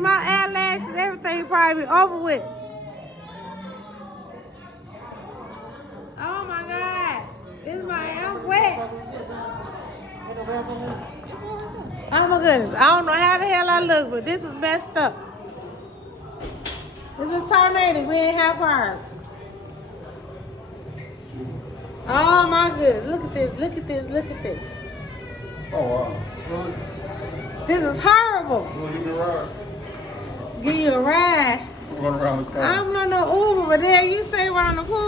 my eyelashes, everything probably be over with. Oh my God. This my hair wet. Oh my goodness. I don't know how the hell I look, but this is messed up. This is Tornado. We ain't have her. Oh my goodness. Look at this. Look at this. Look at this. Oh, wow. This is horrible. You want to give me a ride? Give you a ride. We're going around the corner. I don't know no Uber, but there you say around the corner.